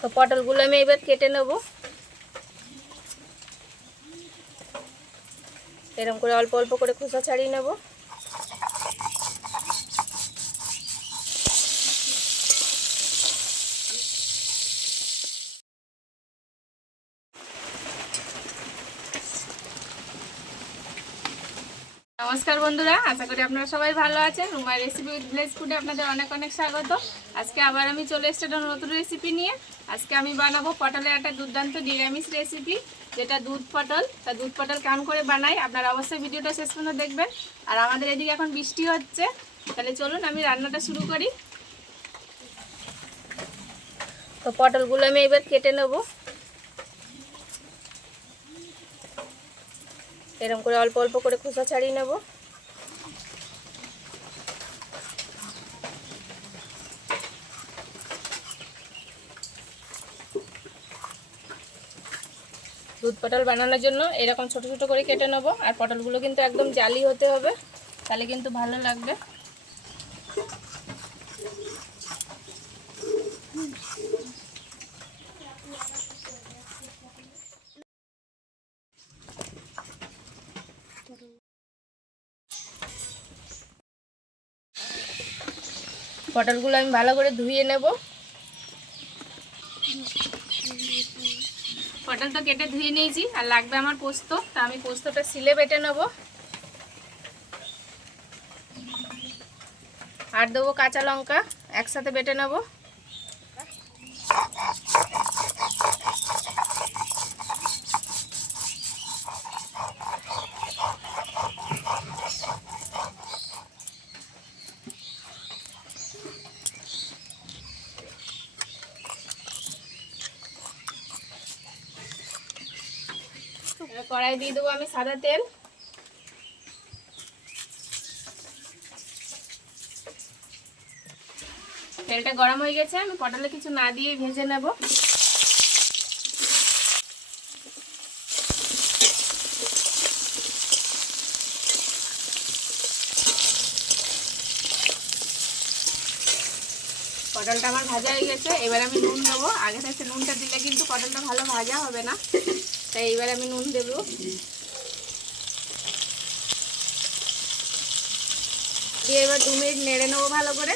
তো পটলগুলো আমি এবার কেটে নেব। এরকম করে অল্প অল্প করে খোসা ছাড়িয়ে নেব। নমস্কার বন্ধুরা, আশা করি আপনারা সবাই ভালো আছেন। রুমার রেসিপি উইথ ভিলেজ ফুডে আপনাদের অনেক অনেক স্বাগত। আজকে আবার আমি চলে এসেছি একটা নতুন রেসিপি নিয়ে। আজকে আমি বানাবো পটলের একটা দুর্দান্ত নিরামিষ রেসিপি, যেটা দুধ পটল। তা দুধ পটল কেমন করে বানাই আপনারা অবশ্যই ভিডিওটা শেষ পর্যন্ত দেখবেন। আর আমাদের এদিকে এখন বৃষ্টি হচ্ছে, তাহলে চলুন আমি রান্নাটা শুরু করি। তো পটলগুলো আমি এবার কেটে নেব। এরকম করে অল্প অল্প করে খোসা ছাড়িয়ে নেব। দুধ পটল বানানোর জন্য এরকম ছোট ছোট করে কেটে নেব। আর পটলগুলো কিন্তু একদম জালি হতে হবে, তাহলে কিন্তু ভালো লাগবে। পটলগুলো আমি ভালো করে ধুয়ে নেব। পটল তো কেটে ধুয়ে নিয়েছি, আর লাগবে আমার পোস্ত। তা আমি পোস্তটা সিলে বেটে নেব। আর দেবো কাঁচা লঙ্কা, একসাথে বেটে নেব। কড়াই দিয়ে দেবো আমি সাদা তেল। তেলটা গরম হয়ে গেছে, আমি পটলে কিছু না দিয়ে ভেজে নেব। পটলটা আমার ভাজা হয়ে গেছে, এবার আমি নুন দেবো। আগে থেকে নুনটা দিলে কিন্তু পটলটা ভালো ভাজা হবে না, তাই এবার আমি নুন দেবো। দিয়ে এবার 2 মিনিট নেড়ে নেবো ভালো করে।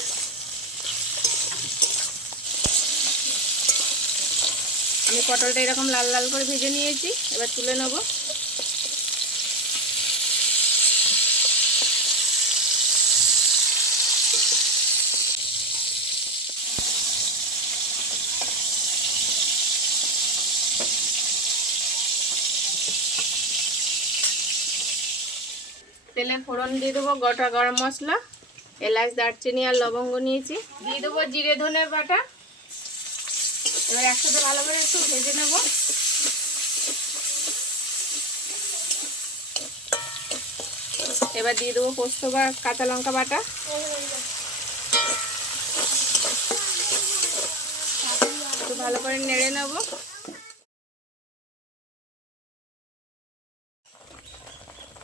আমি পটলটা এরকম লাল লাল করে ভেজে নিয়েছি, এবার তুলে নেব। তেলে ফোড়ন দিয়ে দেবো গোটা গরম মশলা, এলাচ, দারচিনি আর লবঙ্গ নিয়েছি। দিয়ে দেবো জিরে ধনে বাটা। এবার একসাথে ভালো করে একটু ভেজে নেব। এবার দিয়ে দেবো পোস্ত বা কাঁচা লঙ্কা বাটা। একটু ভালো করে নেড়ে নেব।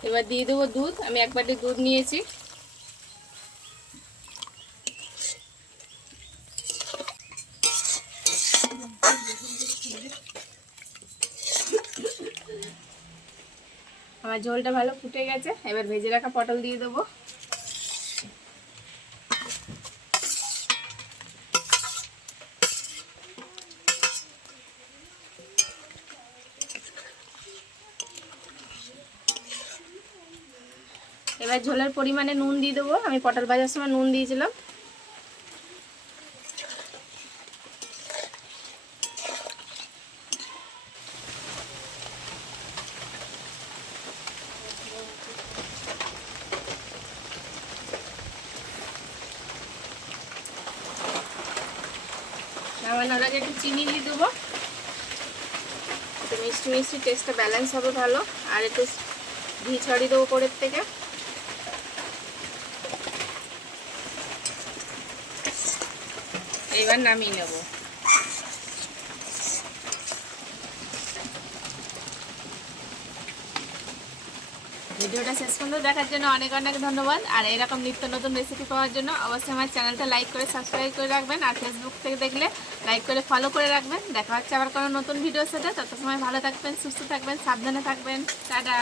এবার দিয়ে দেবো দুধ। আমি 1 বাটি দুধ নিয়েছি। আমার ঝোলটা ভালো ফুটে গেছে, এবার ভেজে রাখা পটল দিয়ে দেবো। এবার ঝোলের পরিমাণে নুন দিয়ে দেবো। আমি পটল ভাজার সময় নুন দিয়েছিলাম। নামানোর আগে একটু চিনি দিয়ে দেবো, একটু মিষ্টি মিষ্টি টেস্টটা ব্যালেন্স হবে ভালো। আর একটু ঘি ছড়িয়ে দেবো উপরের থেকে। এবার নামিয়ে নেব। ভিডিওটা শেষ পর্যন্ত দেখার জন্য অনেক অনেক ধন্যবাদ। আর এরকম নিত্য নতুন রেসিপি পাওয়ার জন্য অবশ্যই আমার চ্যানেলটা লাইক করে সাবস্ক্রাইব করে রাখবেন। আর ফেসবুক থেকে দেখলে লাইক করে ফলো করে রাখবেন। দেখা হচ্ছে আবার কোনো নতুন ভিডিওর সাথে। তত সময় ভালো থাকবেন, সুস্থ থাকবেন, সাবধানে থাকবেন। টাটা।